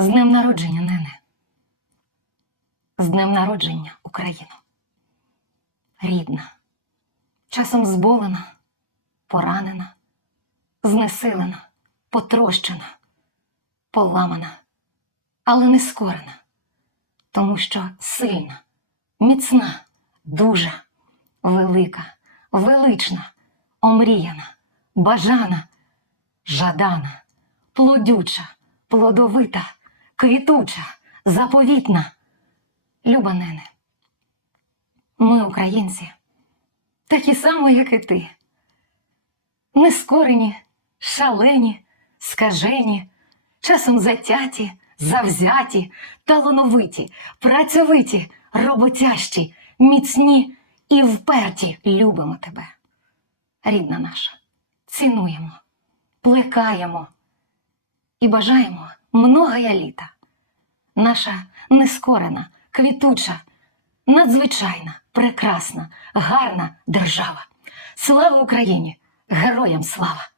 З днем народження, нене. З днем народження, Україно. Рідна, часом зболена, поранена, знесилена, потрощена, поламана, але не скорена, тому що сильна, міцна, дуже, велика, велична, омріяна, бажана, жадана, плодюча, плодовита, квітуча, заповітна. Люба нене, ми, українці, такі самі, як і ти. Нескорені, шалені, скажені, часом затяті, завзяті, талановиті, працьовиті, роботящі, міцні і вперті любимо тебе. Рідна наша, цінуємо, плекаємо і бажаємо многоя літа. Наша нескорена, квітуча, надзвичайна, прекрасна, гарна держава. Слава Україні! Героям слава!